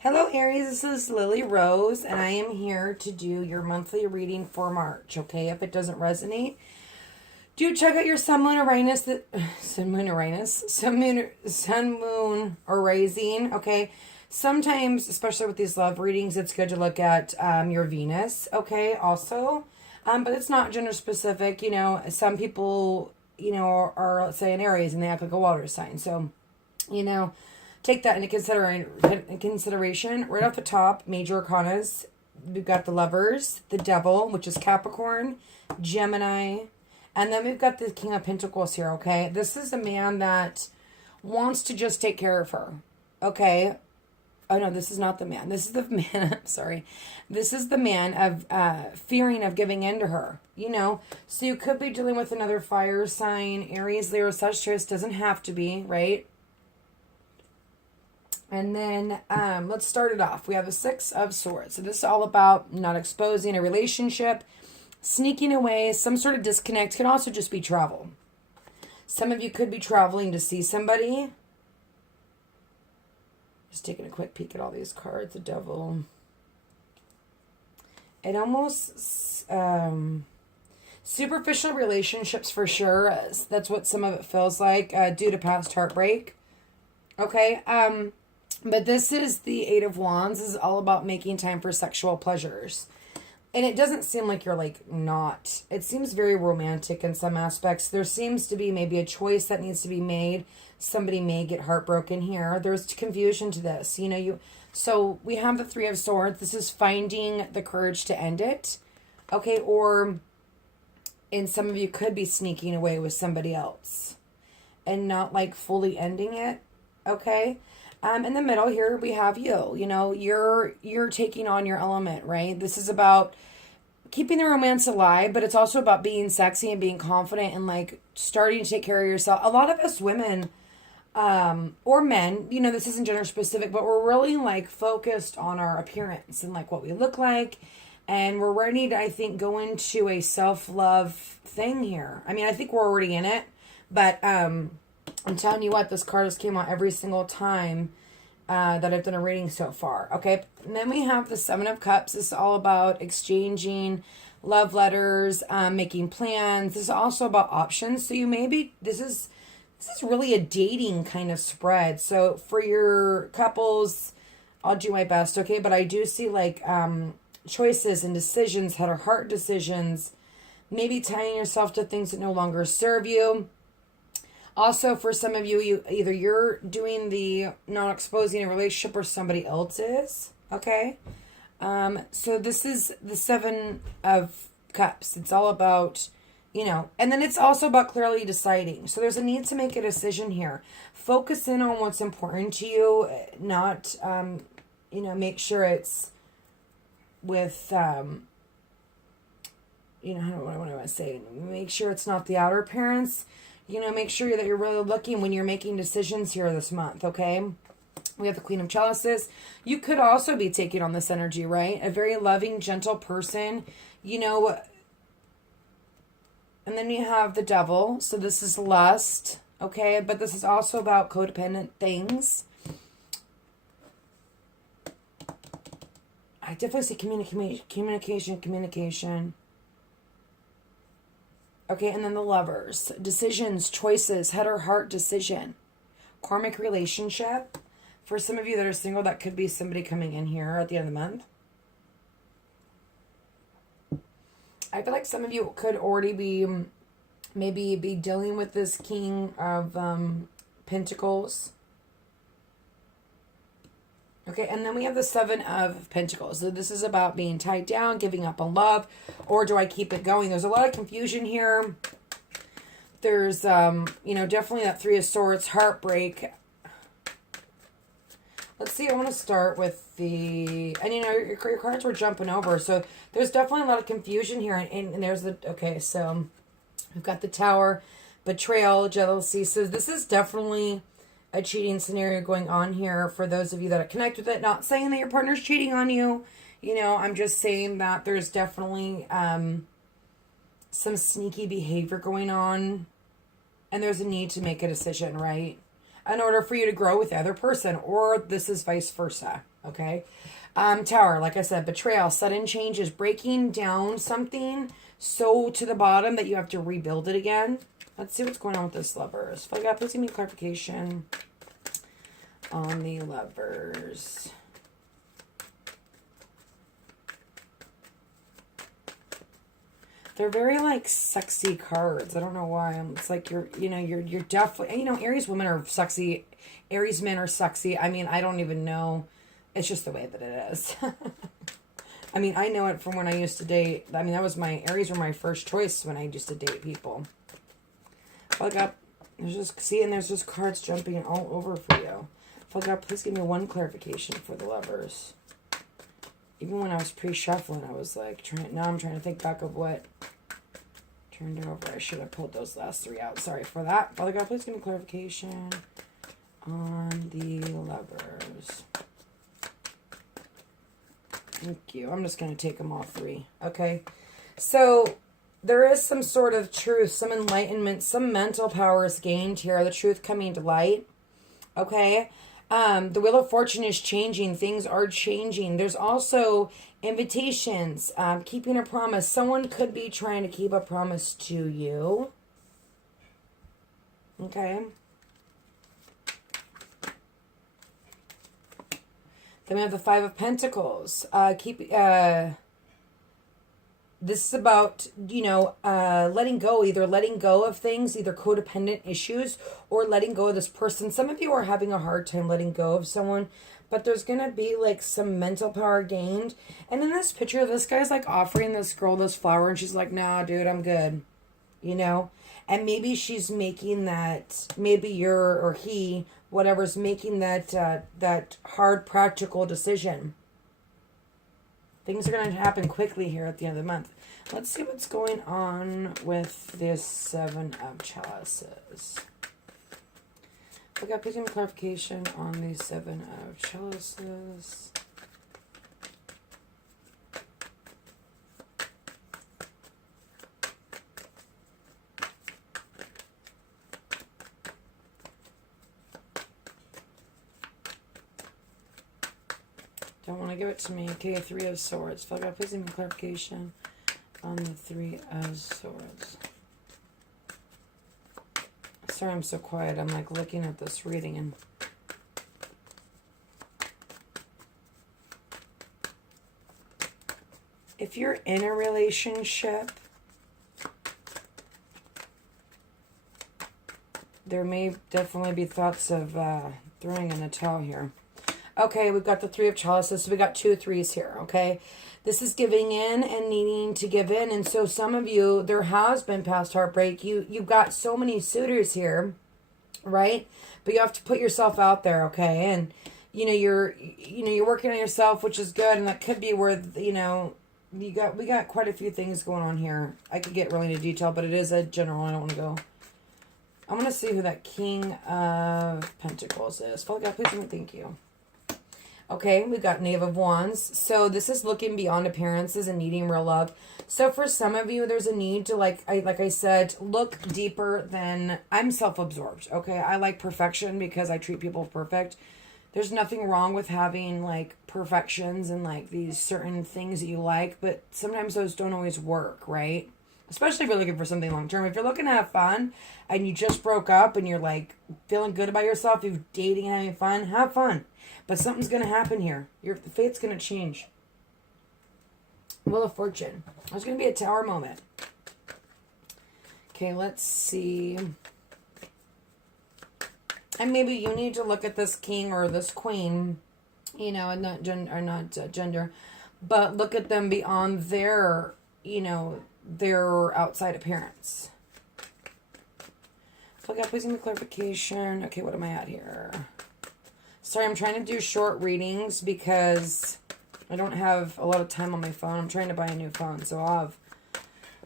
Hello, Aries. This is Lily Rose, and I am here to do your monthly reading for March. Okay, if it doesn't resonate, do check out your Sun, Moon, Uranus. Sun, Moon, Uranus, Sun, Moon, or Rising. Okay, sometimes, especially with these love readings, it's good to look at your Venus. Okay, also, but it's not gender specific. You know, some people, are let's say an Aries and they act like a water sign. So, you know. Take that into consideration. Right off the top, major arcanas. We've got the Lovers, the Devil, which is Capricorn, Gemini, and then we've got the King of Pentacles here, okay? This is a man that wants to just take care of her, okay? Oh, no, this is not the man. This is the man, I'm sorry. This is the man of fearing of giving in to her, So you could be dealing with another fire sign, Aries, Leo, Sagittarius, doesn't have to be, right? And then let's start it off. We have a Six of Swords. So this is all about not exposing a relationship, sneaking away, some sort of disconnect. Can also just be travel. Some of you could be traveling to see somebody. Just taking a quick peek at all these cards. The Devil. It almost... superficial relationships for sure. That's what some of it feels like due to past heartbreak. Okay, but this is the Eight of Wands. This is all about making time for sexual pleasures. And it doesn't seem like you're not. It seems very romantic in some aspects. There seems to be maybe a choice that needs to be made. Somebody may get heartbroken here. There's confusion to this. So we have the Three of Swords. This is finding the courage to end it. Okay, or and some of you could be sneaking away with somebody else and not fully ending it. Okay. In the middle here, we have you. You're taking on your element, right? This is about keeping the romance alive, but it's also about being sexy and being confident and starting to take care of yourself. A lot of us women, or men, this isn't gender specific, but we're really focused on our appearance and what we look like. And we're ready to, I think, go into a self-love thing here. I mean, I think we're already in it, but, I'm telling you what, this card has came out every single time that I've done a reading so far. Okay, and then we have the Seven of Cups. This is all about exchanging love letters, making plans. This is also about options. So this is really a dating kind of spread. So for your couples, I'll do my best, okay? But I do see choices and decisions, head or heart decisions, maybe tying yourself to things that no longer serve you. Also, for some of you, either you're doing the not exposing a relationship or somebody else is, okay? So this is the Seven of Cups. It's all about, and then it's also about clearly deciding. So there's a need to make a decision here. Focus in on what's important to you, not, make sure it's with, what do I want to say? Make sure it's not the outer appearance. Make sure that you're really looking when you're making decisions here this month, okay? We have the Queen of Chalices. You could also be taking on this energy, right? A very loving, gentle person, And then we have the Devil. So this is lust, okay? But this is also about codependent things. I definitely see communication. Okay, and then the Lovers. Decisions, choices, head or heart decision. Karmic relationship. For some of you that are single, that could be somebody coming in here at the end of the month. I feel like some of you could already be, maybe be dealing with this King of Pentacles. Okay, and then we have the Seven of Pentacles. So this is about being tied down, giving up on love, or do I keep it going? There's a lot of confusion here. There's, definitely that Three of Swords, heartbreak. Let's see, I want to start with the, and your cards were jumping over. So there's definitely a lot of confusion here. And there's the, okay, so we've got the Tower, betrayal, jealousy. So this is definitely a cheating scenario going on here for those of you that are connected with it. Not saying that your partner's cheating on you. I'm just saying that there's definitely some sneaky behavior going on. And there's a need to make a decision, right? In order for you to grow with the other person. Or this is vice versa. okay? Tower, like I said, betrayal, sudden changes, breaking down something so to the bottom that you have to rebuild it again. Let's see what's going on with this Lovers. If I got, please give me clarification on the Lovers. They're very like sexy cards. I don't know why. It's like you're definitely, Aries women are sexy. Aries men are sexy. I mean, I don't even know. It's just the way that it is. I mean, I know it from when I used to date. I mean, Aries were my first choice when I used to date people. Fuck up. There's just cards jumping all over for you. Fuck up. Please give me one clarification for the Lovers. Even when I was pre-shuffling, I was like, now I'm trying to think back of what turned over. I should have pulled those last three out. Sorry for that. Father God, please give me clarification on the Lovers. Thank you. I'm just going to take them all three. Okay. So there is some sort of truth, some enlightenment, some mental power is gained here. The truth coming to light. Okay. The Wheel of Fortune is changing. Things are changing. There's also invitations, keeping a promise. Someone could be trying to keep a promise to you. Okay. Then we have the Five of Pentacles. This is about, letting go, either letting go of things, either codependent issues or letting go of this person. Some of you are having a hard time letting go of someone, but there's going to be like some mental power gained. And in this picture, this guy's like offering this girl this flower and she's like, nah, dude, I'm good. And maybe she's making that, maybe you're, or he, whatever's making that hard practical decision. Things are going to happen quickly here at the end of the month. Let's see what's going on with this Seven of Chalices. Okay, please give me clarification on the Seven of Chalices. Don't want to give it to me. Okay, Three of Swords. Fuck up. Please give me clarification on the Three of Swords. Sorry I'm so quiet. I'm like looking at this reading and if you're in a relationship, there may definitely be thoughts of throwing in a towel here. Okay, we've got the Three of Chalices, so we got 2 threes here, okay? This is giving in and needing to give in, and so some of you, there has been past heartbreak. You've got so many suitors here, right? But you have to put yourself out there, okay? And, you're working on yourself, which is good, and that could be where, we got quite a few things going on here. I could get really into detail, but it is a general. I don't want to go. I want to see who that King of Pentacles is. Father God, please thank you. Okay, we've got Knave of Wands. So this is looking beyond appearances and needing real love. So for some of you, there's a need to, like I said, look deeper than... I'm self-absorbed, okay? I like perfection because I treat people perfect. There's nothing wrong with having, like, perfections and, like, these certain things that you like, but sometimes those don't always work, right? Especially if you're looking for something long-term. If you're looking to have fun and you just broke up and you're, like, feeling good about yourself, you're dating and having fun, have fun. But something's going to happen here. The fate's going to change. Wheel of Fortune. There's going to be a Tower moment. Okay, let's see. And maybe you need to look at this king or this queen, and not gender, but look at them beyond their, their outside appearance. So I got please give me clarification. Okay, what am I at here? Sorry, I'm trying to do short readings because I don't have a lot of time on my phone. I'm trying to buy a new phone, so I'll have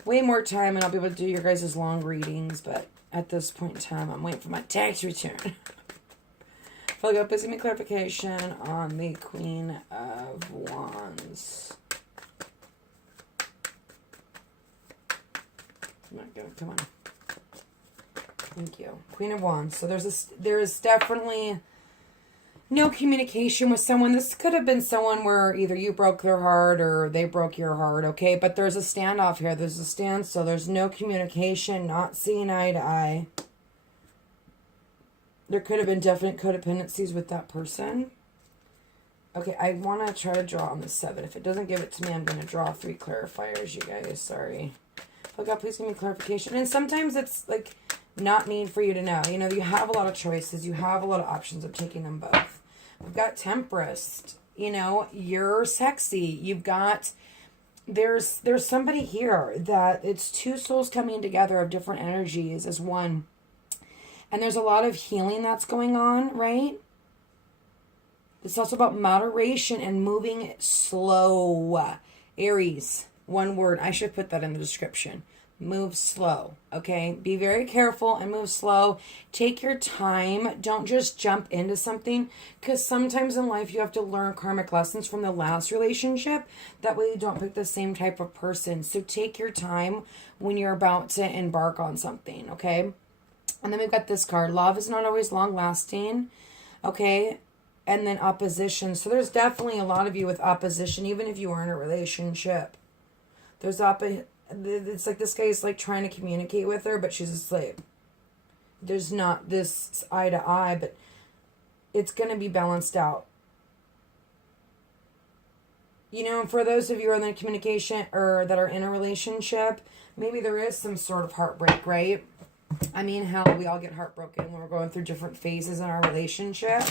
way more time and I'll be able to do your guys' long readings, but at this point in time, I'm waiting for my tax return. Follow up, please give me clarification on the Queen of Wands. Come on. Thank you. Queen of Wands. So there is definitely no communication with someone. This could have been someone where either you broke their heart or they broke your heart, okay? But there's a standoff here. There's a standstill. There's no communication, not seeing eye to eye. There could have been definite codependencies with that person. Okay, I want to try to draw on the 7. If it doesn't give it to me, I'm going to draw 3 clarifiers, you guys. Sorry. Oh, God, please give me clarification. And sometimes it's, like, not need for you to know. You know, you have a lot of choices. You have a lot of options of taking them both. We've got Temperance. You know, you're sexy. You've got... There's somebody here that it's 2 souls coming together of different energies as one. And there's a lot of healing that's going on, right? It's also about moderation and moving slow. Aries, one word. I should put that in the description. Move slow, okay? Be very careful and move slow. Take your time. Don't just jump into something, because sometimes in life you have to learn karmic lessons from the last relationship. That way you don't pick the same type of person. So take your time when you're about to embark on something, okay? And then we've got this card. Love is not always long-lasting, okay? And then opposition. So there's definitely a lot of you with opposition, even if you are in a relationship. There's it's like this guy is like trying to communicate with her, but she's asleep. There's not this eye to eye, but it's going to be balanced out. You know, for those of you who are in the communication or that are in a relationship, maybe there is some sort of heartbreak, right? I mean, hell, we all get heartbroken when we're going through different phases in our relationship.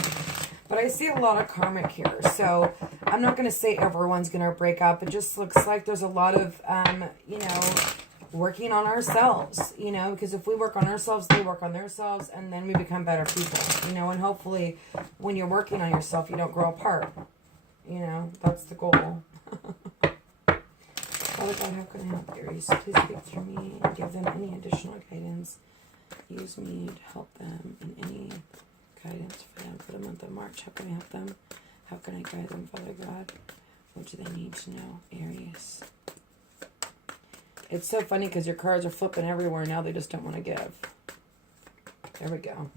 But I see a lot of karmic here. So I'm not going to say everyone's going to break up. It just looks like there's a lot of, you know, working on ourselves, you know, because if we work on ourselves, they work on themselves, and then we become better people, you know, and hopefully when you're working on yourself, you don't grow apart. You know, that's the goal. Father God, how can I help Aries? Please speak through me and give them any additional guidance. Use me to help them in any guidance for them for the month of March. How can I help them? How can I guide them, Father God? What do they need to know, Aries? It's so funny because your cards are flipping everywhere now. They just don't want to give. There we go.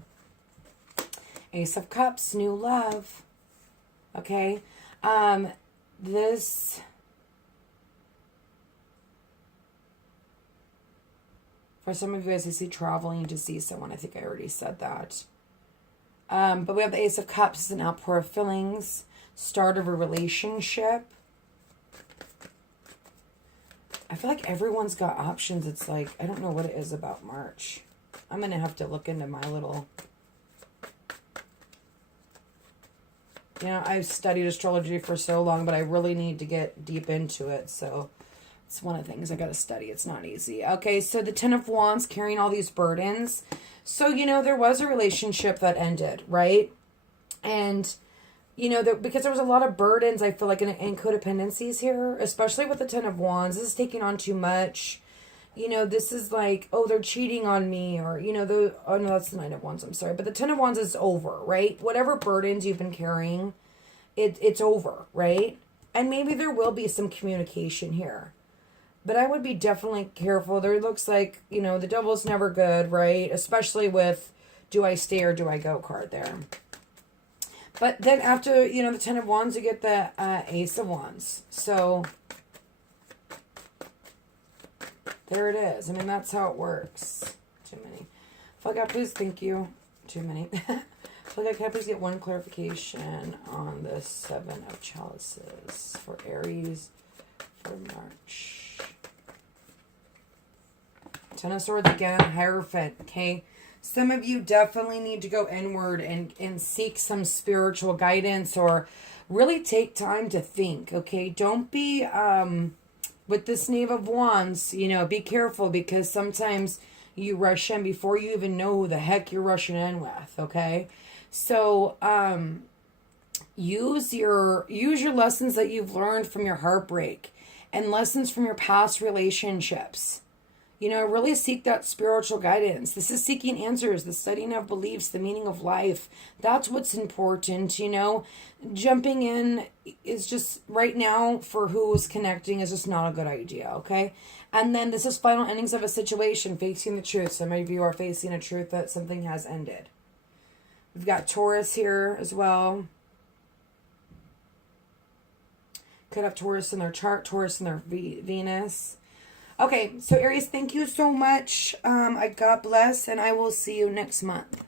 Ace of Cups, new love. Okay. This... For some of you guys, I see traveling to see someone. I think I already said that. But we have the Ace of Cups. It's an outpour of feelings. Start of a relationship. I feel like everyone's got options. It's like, I don't know what it is about March. I'm going to have to look into my little... You know, I've studied astrology for so long, but I really need to get deep into it. So it's one of the things I got to study. It's not easy. Okay, so the Ten of Wands, carrying all these burdens. So, you know, there was a relationship that ended, right? And, you know, because there was a lot of burdens, I feel like, in codependencies here, especially with the Ten of Wands. This is taking on too much. You know, this is like, oh, they're cheating on me, or, you know, oh, no, that's the Nine of Wands, I'm sorry. But the Ten of Wands is over, right? Whatever burdens you've been carrying, it's over, right? And maybe there will be some communication here. But I would be definitely careful. There looks like, you know, the devil's never good, right? Especially with do I stay or do I go card there. But then after, you know, the Ten of Wands, you get the Ace of Wands. So there it is. I mean, that's how it works. Too many. Fuck out, please. Thank you. Too many. Fuck out, can I please get one clarification on the Seven of Chalices for Aries for March? Ten of Swords again, Hierophant, okay? Some of you definitely need to go inward and seek some spiritual guidance, or really take time to think, okay? Don't be, with this Knave of Wands, you know, be careful, because sometimes you rush in before you even know who the heck you're rushing in with, okay? So, use your lessons that you've learned from your heartbreak and lessons from your past relationships. You know, really seek that spiritual guidance. This is seeking answers, the studying of beliefs, the meaning of life. That's what's important, you know. Jumping in is just, right now, for who's connecting, is just not a good idea, okay? And then this is final endings of a situation, facing the truth. Some of you are facing a truth that something has ended. We've got Taurus here as well. Could have Taurus in their chart, Taurus in their Venus. Okay, so Aries, thank you so much. God bless, and I will see you next month.